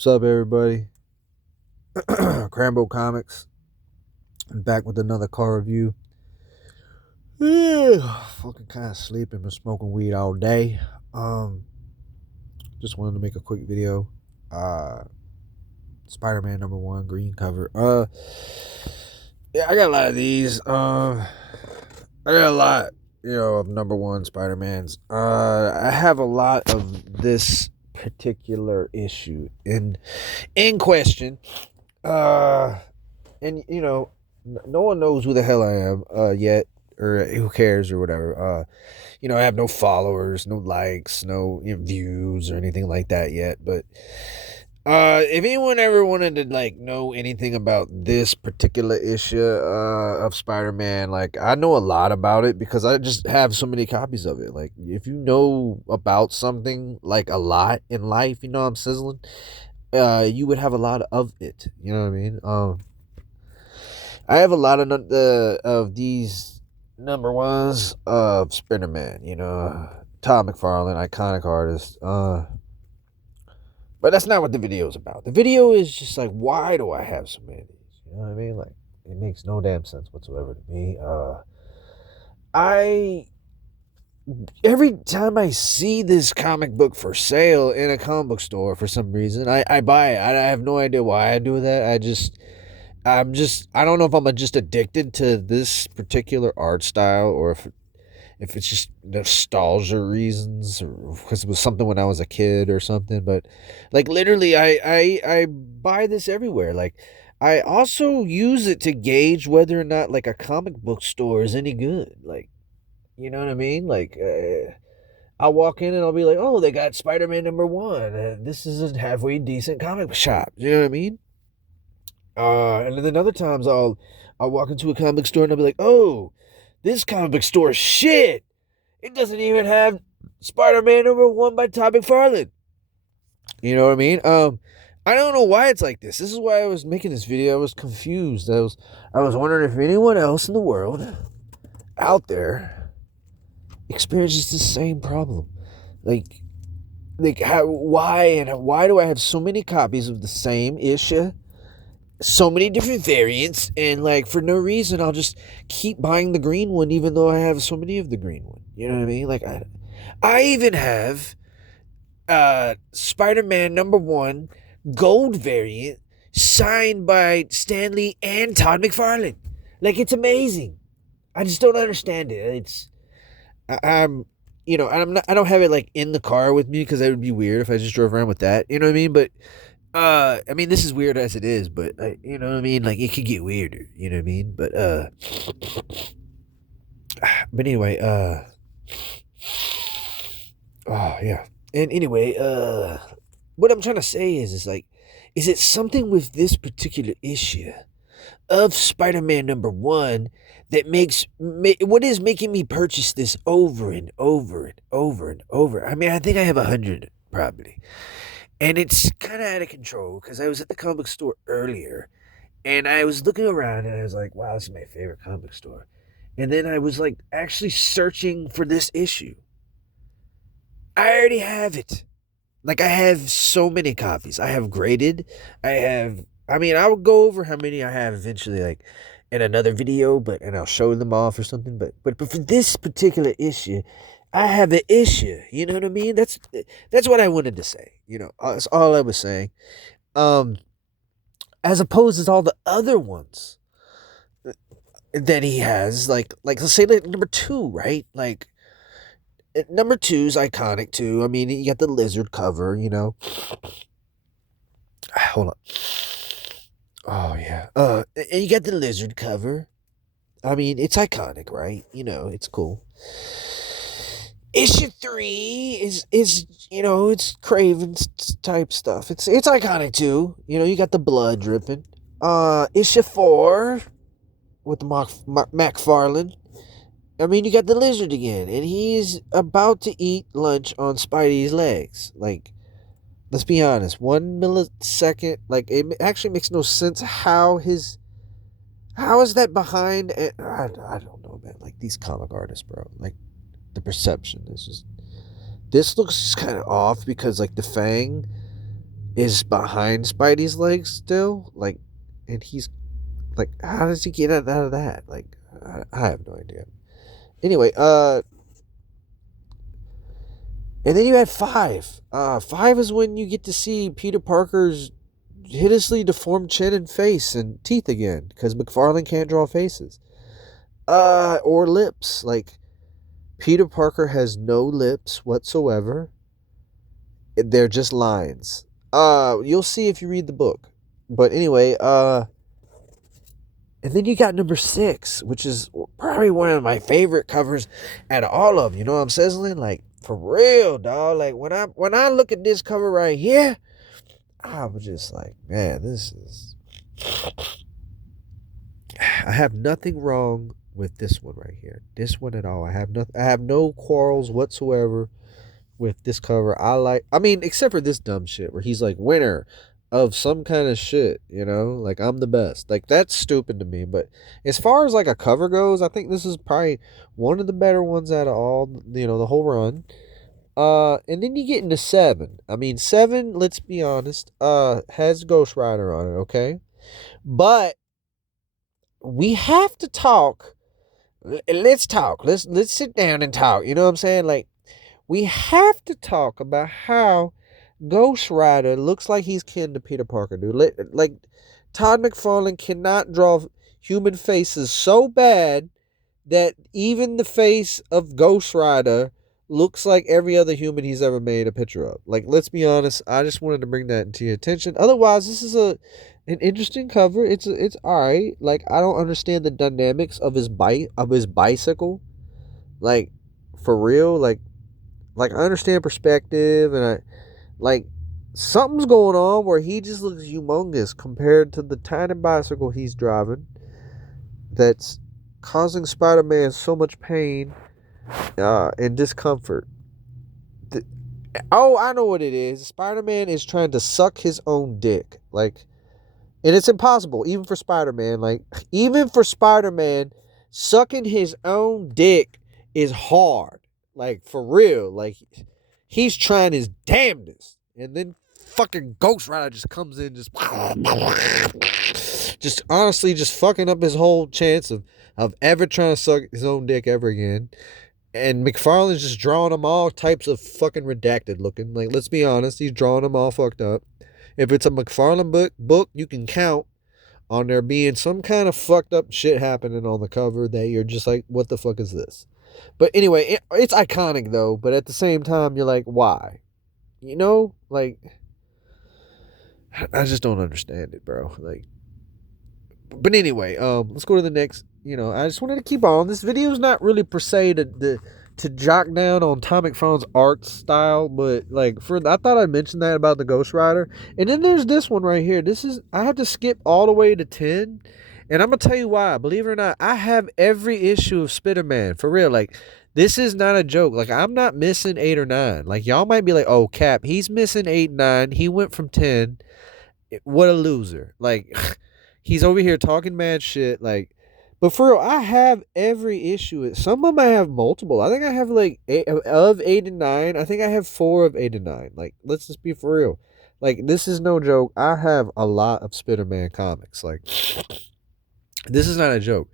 What's up, everybody? Crambo Comics. I'm back with another car review. Yeah, fucking kind of sleeping, been smoking weed all day. Um, just wanted to make a quick video. Uh, Spider-Man #1 green cover. Yeah, I got a lot of these. I got a lot, of #1 Spider-Mans. I have a lot of this particular issue in question. Uh, and no one knows who the hell I am yet, or who cares or whatever. I have no followers, no likes, no views or anything like that yet. But if anyone ever wanted to know anything about this particular issue of Spider-Man, I know a lot about it because I just have so many copies of it. Like, if you know about something a lot in life, I'm sizzling. You would have a lot of it. You know what I mean? I have a lot of these #1s of Spider-Man. Todd McFarlane, iconic artist. But that's not what the video is about. The video is just why do I have so many of these? You know what I mean? It makes no damn sense whatsoever to me. I every time I see this comic book for sale in a comic book store for some reason, I buy it. I have no idea why I do that. I don't know if I'm just addicted to this particular art style, or if it's just nostalgia reasons, or because it was something when I was a kid or something. But literally, I buy this everywhere. I also use it to gauge whether or not a comic book store is any good. You know what I mean? I'll walk in and I'll be like, oh, they got Spider-Man #1. This is a halfway decent comic shop. You know what I mean? And then other times I'll walk into a comic store and I'll be like, oh, this comic book store is shit. It doesn't even have Spider-Man #1 by Todd McFarlane. You know what I mean? I don't know why it's like this. This is why I was making this video. I was confused. I was wondering if anyone else in the world out there experiences the same problem. Why do I have so many copies of the same issue? So many different variants, and for no reason I'll just keep buying the green one even though I have so many of the green one. You know what I mean? I even have Spider-Man #1 gold variant signed by Stan Lee and Todd McFarlane. It's amazing. I just don't understand it. I'm I don't have it in the car with me because that would be weird if I just drove around with that. You know what I mean? But I mean, this is weird as it is, but you know what I mean? It could get weirder, you know what I mean? But anyway, oh yeah. And anyway, what I'm trying to say is it something with this particular issue of Spider-Man #1 that what is making me purchase this over and over and over and over? I mean, I think I have 100 probably. And it's kind of out of control because I was at the comic store earlier and I was looking around and I was like, wow, this is my favorite comic store. And then I was actually searching for this issue. I already have it. I have so many copies. I have graded. I mean, I will go over how many I have eventually, in another video, and I'll show them off or something. But for this particular issue, I have an issue. You know what I mean? That's what I wanted to say. That's all I was saying. As opposed to all the other ones that he has, let's say #2, right? #2's iconic too. I mean, you got the lizard cover. Hold on. Oh yeah. And you got the lizard cover. I mean, it's iconic, right? It's cool. Issue 3 is it's Craven's type stuff. It's iconic too. You got the blood dripping. Issue 4 with the McFarlane. I mean, you got the lizard again, and he's about to eat lunch on Spidey's legs. Let's be honest, 1 millisecond. It actually makes no sense how is that behind? I don't know, man. These comic artists, bro. The perception is just. This looks kind of off because the Fang is behind Spidey's legs still. Like, and he's like, how does he get out of that? Like, I have no idea. Anyway, and then you had five. Five is when you get to see Peter Parker's hideously deformed chin and face and teeth again, because McFarlane can't draw faces. Or lips. Like, Peter Parker has no lips whatsoever. They're just lines. You'll see if you read the book. But anyway, and then you got number 6, which is probably one of my favorite covers out of all of them. You know what I'm saying? Like, for real, dog. Like, when I look at this cover right here, I was just like, man, this is. I have nothing wrong with this one right here. This one at all. I have no quarrels whatsoever with this cover. I mean, except for this dumb shit where he's like winner of some kind of shit, you know? Like, I'm the best. Like, that's stupid to me. But as far as like a cover goes, I think this is probably one of the better ones out of all, the whole run. And then you get into 7. I mean, 7, let's be honest, has Ghost Rider on it, okay? But we have to talk. Let's talk. Let's sit down and talk. You know what I'm saying? Like, we have to talk about how Ghost Rider looks like he's kin to Peter Parker, dude. Like, Todd McFarlane cannot draw human faces so bad that even the face of Ghost Rider looks like every other human he's ever made a picture of. Like, let's be honest. I just wanted to bring that into your attention. Otherwise, this is an interesting cover. It's all right. Like, I don't understand the dynamics of his bicycle. Like, for real. Like, I understand perspective, and I like something's going on where he just looks humongous compared to the tiny bicycle he's driving. That's causing Spider-Man so much pain and discomfort. Oh, I know what it is. Spider-Man is trying to suck his own dick. Like, and it's impossible, even for Spider-Man. Like, even for Spider-Man, sucking his own dick is hard. Like, for real. Like, he's trying his damnedest. And then fucking Ghost Rider just comes in, just honestly just fucking up his whole chance of ever trying to suck his own dick ever again. And McFarlane's just drawing them all types of fucking redacted looking. Like, let's be honest, he's drawing them all fucked up. If it's a McFarlane book, you can count on there being some kind of fucked up shit happening on the cover that you're just like, what the fuck is this? But anyway, it's iconic though. But at the same time, you're like, why? You know, like, I just don't understand it, bro. Like, but anyway, let's go to the next. I just wanted to keep on. This video is not really per se to jock down on Todd McFarlane's art style, but like I thought I'd mention that about the Ghost Rider. And then there's this one right here. I have to skip all the way to 10, and I'm gonna tell you why. Believe it or not, I have every issue of Spider-Man for real. Like, this is not a joke. Like, I'm not missing 8 or 9. Like, y'all might be like, oh, Cap, he's missing 8, 9. He went from 10. What a loser. Like, he's over here talking mad shit. Like, but for real, I have every issue. Some of them I have multiple. I think I have like 8 of 8 and 9. I think I have 4 of 8 and 9. Like, let's just be for real. Like, this is no joke. I have a lot of Spider-Man comics. Like, this is not a joke.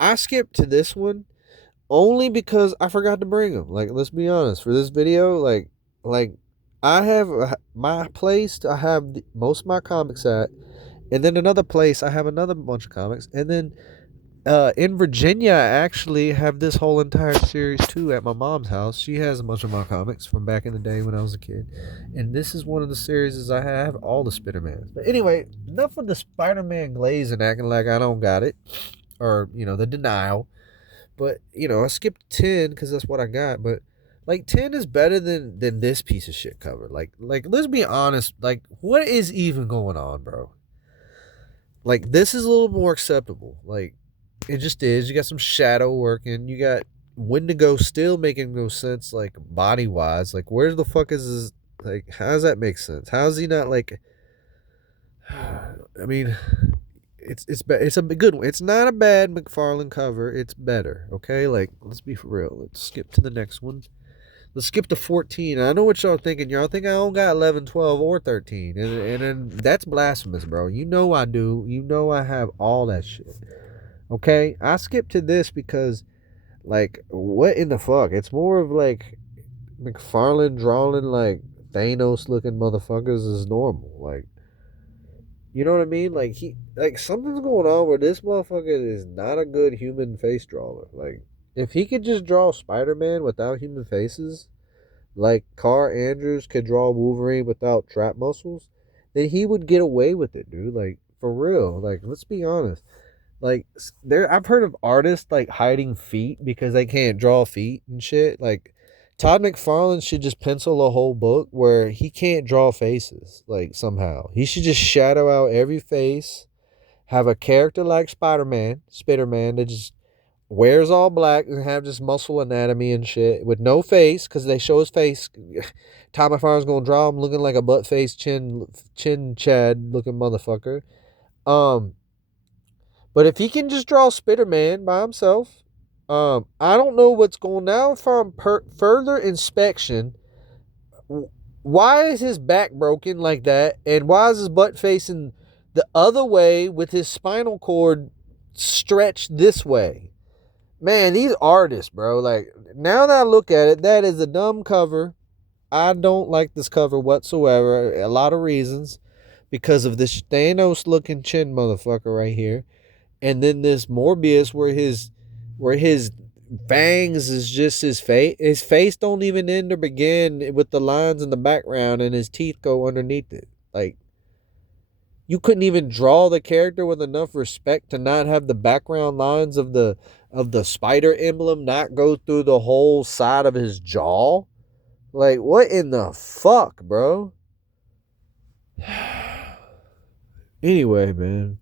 I skipped to this one only because I forgot to bring them. Like, let's be honest. For this video, like I have my place I have most of my comics at, and then another place I have another bunch of comics, and then in Virginia I actually have this whole entire series too at my mom's house. She has a bunch of my comics from back in the day when I was a kid, and this is one of the series I have all the Spider-Mans. But anyway, enough of the Spider-Man glaze and acting like I don't got it, or the denial. But I skipped 10 because that's what I got. But like, 10 is better than this piece of shit cover. Like let's be honest. Like, what is even going on, bro? Like, this is a little more acceptable. Like, it just is. You got some shadow working. You got Wendigo still making no sense. Like, body wise. Like, where the fuck is this? Like, how does that make sense? How is he not like? I mean, it's a good one. It's not a bad McFarlane cover. It's better. Okay, like, let's be for real. Let's skip to the next one. Let's skip to 14. I know what y'all thinking. Y'all think I don't got 11, 12, or 13. And that's blasphemous, bro. You know I do. You know I have all that shit. Okay? I skipped to this because, like, what in the fuck? It's more of like McFarlane drawing like Thanos looking motherfuckers is normal. Like, you know what I mean? Like, something's going on where this motherfucker is not a good human face drawer. Like, if he could just draw Spider-Man without human faces, like Carl Andrews could draw Wolverine without trap muscles, then he would get away with it, dude. Like, for real. Like, let's be honest. Like, I've heard of artists like hiding feet because they can't draw feet and shit. Like, Todd McFarlane should just pencil a whole book where he can't draw faces. Like, somehow he should just shadow out every face. Have a character like Spider-Man that just wears all black and have just muscle anatomy and shit with no face because they show his face. Todd McFarlane's gonna draw him looking like a butt face chin Chad looking motherfucker. Um, but if he can just draw Spider-Man by himself, I don't know what's going now. From further inspection, why is his back broken like that, and why is his butt facing the other way with his spinal cord stretched this way? Man, these artists, bro. Like, now that I look at it, that is a dumb cover. I don't like this cover whatsoever. A lot of reasons, because of this Thanos looking chin motherfucker right here, and then this Morbius where his fangs is just his face. His face don't even end or begin with the lines in the background, and his teeth go underneath it. Like, you couldn't even draw the character with enough respect to not have the background lines of the spider emblem not go through the whole side of his jaw. Like, what in the fuck, bro? Anyway, man.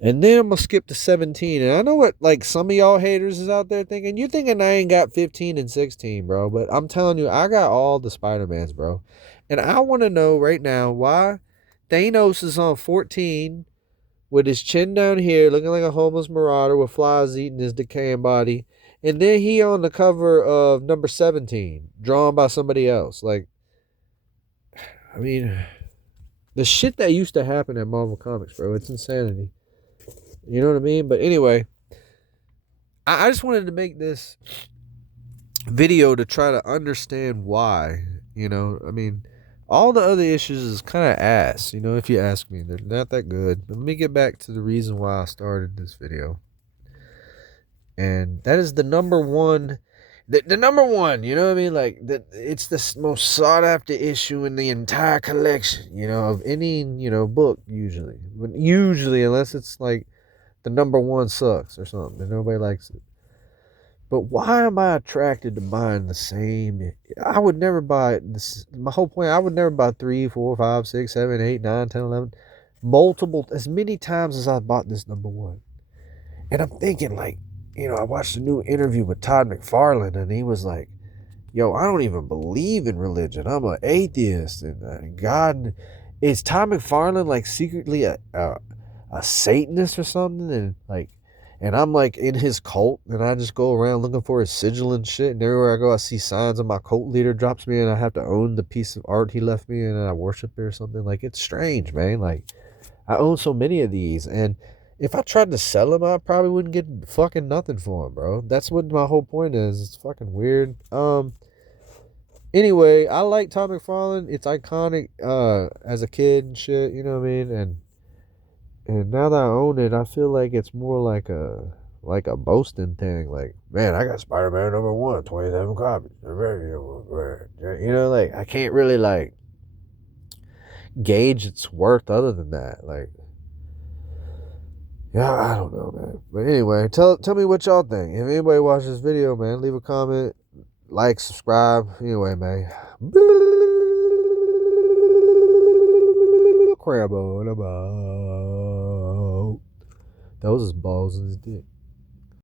And then I'm gonna skip to 17. And I know what, like, some of y'all haters is out there thinking. You're thinking I ain't got 15 and 16, bro. But I'm telling you, I got all the Spider-Mans, bro. And I want to know right now why Thanos is on 14 with his chin down here, looking like a homeless marauder with flies eating his decaying body. And then he on the cover of number 17, drawn by somebody else. Like, I mean, the shit that used to happen at Marvel Comics, bro, it's insanity. You know what I mean? But anyway, I just wanted to make this video to try to understand why. You know, I mean, all the other issues is kind of ass, you know, if you ask me. They're not that good. But let me get back to the reason why I started this video. And that is the number one. The number one, you know what I mean? Like, it's the most sought after issue in the entire collection, you know, of any, you know, book, usually. But usually, unless it's like the number one sucks or something and nobody likes it. But why am I attracted to buying the same? I would never buy this. My whole point, I would never buy 3, 4, 5, 6, 7, 8, 9, 10, 11, multiple, as many times as I bought this number one. And I'm thinking, like, you know, I watched a new interview with Todd McFarlane, and he was like, yo, I don't even believe in religion. I'm an atheist, and God, is Todd McFarlane like secretly a Satanist or something? And like, and I'm like in his cult, and I just go around looking for his sigil and shit. And everywhere I go, I see signs of my cult leader drops me, and I have to own the piece of art he left me, and I worship it or something. Like, it's strange, man. Like, I own so many of these, and if I tried to sell them, I probably wouldn't get fucking nothing for them, bro. That's what my whole point is. It's fucking weird. Anyway, I like Todd McFarlane. It's iconic as a kid and shit, you know what I mean? And now that I own it, I feel like it's more like a boasting thing. Like, man, I got Spider-Man number 1, 27 copies. You know, like, I can't really like gauge its worth other than that. Like, yeah, I don't know, man. But anyway, tell me what y'all think. If anybody watched this video, man, leave a comment, like, subscribe. Anyway, man. Crabbo about. Those is balls in his dick.